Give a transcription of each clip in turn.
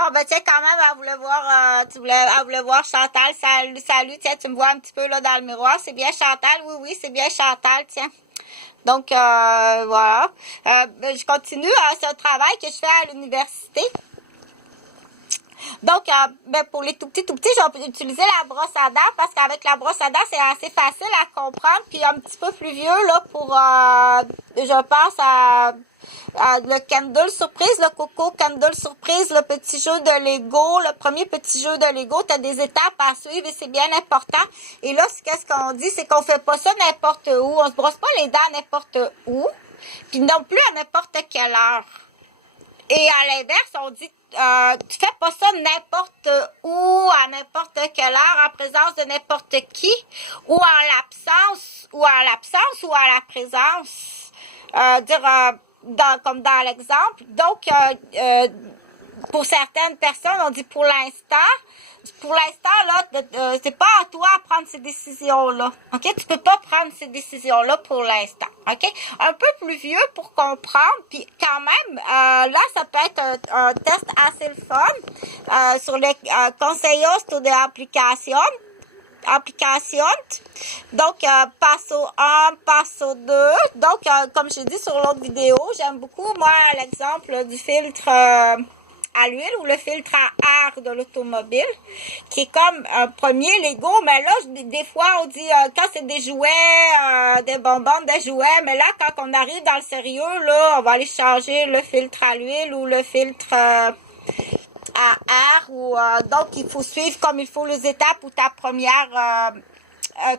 Oh, ben, tiens, quand même, elle voulait voir Chantal. Salut, salut, tiens, tu me vois un petit peu, là, dans le miroir. C'est bien Chantal? Oui, oui, c'est bien Chantal, tiens. Donc, voilà. Ben, je continue. C'est un travail que je fais à l'université. Donc, ben, pour les tout petits, j'ai utilisé la brosse à dents parce qu'avec la brosse à dents, c'est assez facile à comprendre. Puis, un petit peu plus vieux, là, pour, je pense à le Candle Surprise, le Coco Candle Surprise, le petit jeu de Lego, le premier petit jeu de Lego. Tu as des étapes à suivre et c'est bien important. Et là, qu'est-ce qu'on dit? C'est qu'on fait pas ça n'importe où. On se brosse pas les dents n'importe où. Puis non plus à n'importe quelle heure. Et à l'inverse, on dit, tu fais pas ça n'importe où, à n'importe quelle heure, en présence de n'importe qui, ou en l'absence, ou à la présence. Comme dans l'exemple. Donc, pour certaines personnes, on dit pour l'instant. Pour l'instant, là, c'est pas à toi à prendre ces décisions-là. OK? Tu peux pas prendre ces décisions-là pour l'instant. OK? Un peu plus vieux pour comprendre. Puis quand même, là, ça peut être un test assez le fun sur les consejos de application. Donc, passo 1, passo 2. Donc, comme je dis sur l'autre vidéo, j'aime beaucoup, moi, l'exemple du filtre à l'huile ou le filtre à air de l'automobile, qui est comme un premier Lego, mais là, des fois, on dit, quand c'est des jouets, des bonbons, des jouets, mais là, quand on arrive dans le sérieux, là, on va aller changer le filtre à l'huile ou le filtre à air, ou donc il faut suivre comme il faut les étapes ou ta première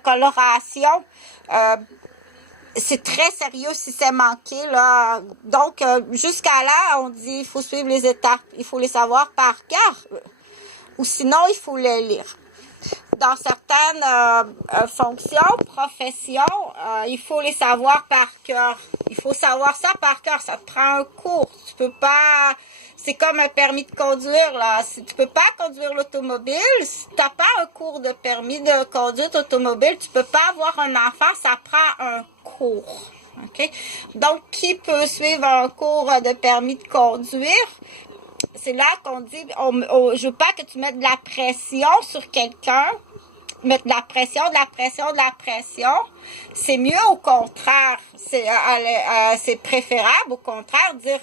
coloration. C'est très sérieux si c'est manqué, là. Donc, jusqu'à là, on dit il faut suivre les étapes. Il faut les savoir par cœur. Ou sinon, il faut les lire. Dans certaines fonctions, professions, il faut les savoir par cœur. Il faut savoir ça par cœur. Ça te prend un cours. Tu peux pas... C'est comme un permis de conduire, là. Si tu peux pas conduire l'automobile, si tu n'as pas un cours de permis de conduite automobile, tu peux pas avoir un enfant, ça prend un cours. OK? Donc, qui peut suivre un cours de permis de conduire? C'est là qu'on dit, je veux pas que tu mettes de la pression sur quelqu'un, mettre de la pression. C'est mieux au contraire. C'est préférable au contraire dire...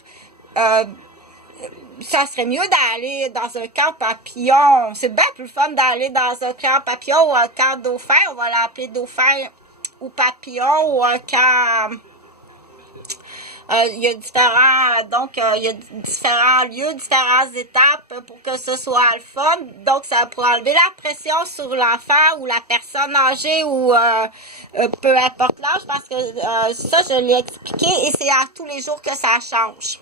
ça serait mieux d'aller dans un camp papillon. C'est bien plus fun d'aller dans un camp papillon ou un camp dauphin. On va l'appeler dauphin ou papillon ou un camp... il y a différents lieux, différentes étapes pour que ce soit le fun. Donc, ça pour enlever la pression sur l'enfant ou la personne âgée ou peu importe l'âge, parce que ça, je l'ai expliqué et c'est à tous les jours que ça change.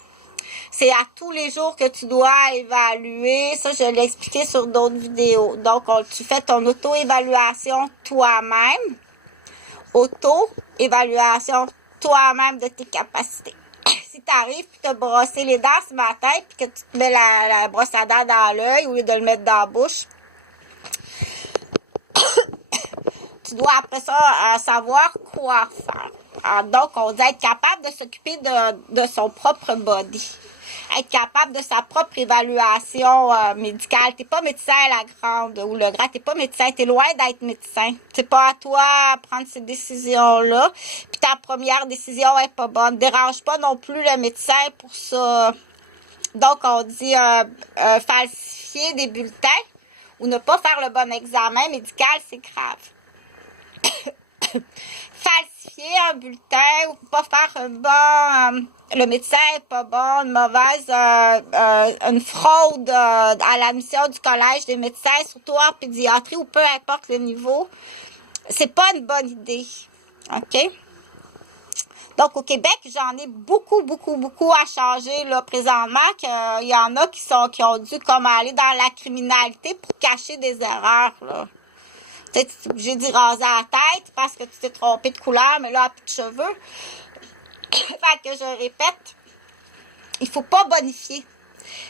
C'est à tous les jours que tu dois évaluer. Ça, je l'ai expliqué sur d'autres vidéos. Donc, tu fais ton auto-évaluation toi-même. Auto-évaluation toi-même de tes capacités. Si tu arrives et te brosser les dents ce matin puis que tu te mets la brosse à dents dans l'œil au lieu de le mettre dans la bouche, tu dois après ça savoir quoi faire. Donc, on dit être capable de s'occuper de son propre body. Être capable de sa propre évaluation médicale. T'es pas médecin à la grande ou le grand, t'es pas médecin, t'es loin d'être médecin. C'est pas à toi à prendre ces décisions-là. Puis ta première décision est pas bonne. Dérange pas non plus le médecin pour ça. Donc, on dit falsifier des bulletins ou ne pas faire le bon examen médical, c'est grave. Falsifier un bulletin ou pas faire un bon... le médecin est pas bon, une mauvaise... une fraude à l'admission du collège des médecins, surtout en pédiatrie ou peu importe le niveau. C'est pas une bonne idée. OK? Donc, au Québec, j'en ai beaucoup à changer, là, présentement, qu'il y en a qui ont dû comme aller dans la criminalité pour cacher des erreurs, là. Tu es obligé d'y raser la tête parce que tu t'es trompé de couleur, mais là, plus de cheveux. Fait que je répète, il faut pas bonifier.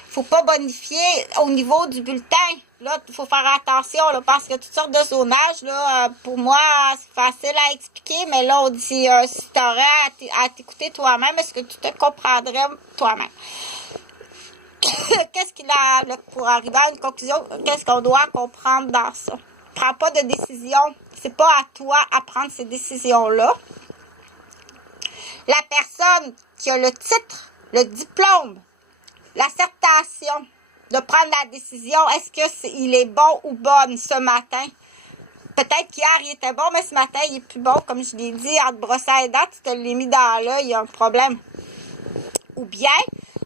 Il faut pas bonifier au niveau du bulletin. Là, il faut faire attention, là, parce que toutes sortes de zonages, là, pour moi, c'est facile à expliquer, mais là, on dit, si tu aurais à t'écouter toi-même, est-ce que tu te comprendrais toi-même? Qu'est-ce pour arriver à une conclusion, qu'est-ce qu'on doit comprendre dans ça? Prends pas de décision. C'est pas à toi à prendre ces décisions-là. La personne qui a le titre, le diplôme, l'acceptation de prendre la décision, est-ce qu'il est bon ou bonne ce matin? Peut-être qu'hier, il était bon, mais ce matin, il est plus bon. Comme je l'ai dit, en te brossant les dents, tu te l'as mis dans l'œil, il y a un problème. Ou bien,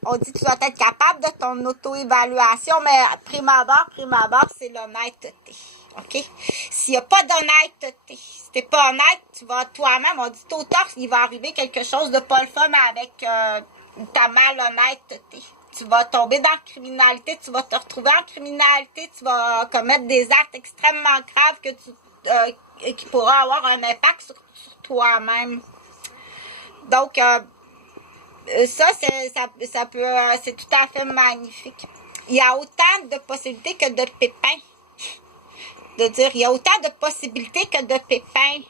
on dit que tu dois être capable de ton auto-évaluation, mais prime abord, c'est l'honnêteté. OK? S'il n'y a pas d'honnêteté, si tu n'es pas honnête, tu vas toi-même, on dit tôt ou tard, il va arriver quelque chose de pas le fun avec ta malhonnêteté. Tu vas tomber dans la criminalité, tu vas te retrouver en criminalité, tu vas commettre des actes extrêmement graves qui pourront avoir un impact sur toi-même. Donc, c'est tout à fait magnifique. Il y a autant de possibilités que de pépins. Il y a autant de possibilités que de pépins.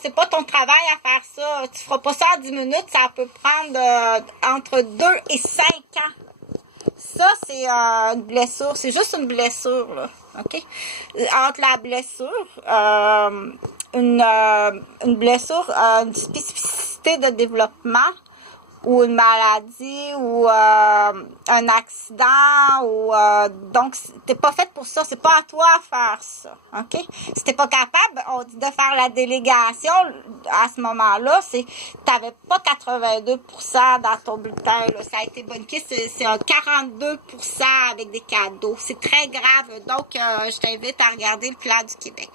C'est pas ton travail à faire ça. Tu feras pas ça en 10 minutes, ça peut prendre entre 2 et 5 ans. Ça, c'est une blessure. C'est juste une blessure, là. OK? Entre la blessure, une blessure, une spécificité de développement, ou une maladie, ou un accident, ou donc t'es pas faite pour ça, c'est pas à toi à faire ça, OK? Si t'es pas capable, on dit de faire la délégation, à ce moment-là, t'avais pas 82% dans ton bulletin, là, ça a été banqué, c'est un 42% avec des cadeaux, c'est très grave, donc je t'invite à regarder le plan du Québec.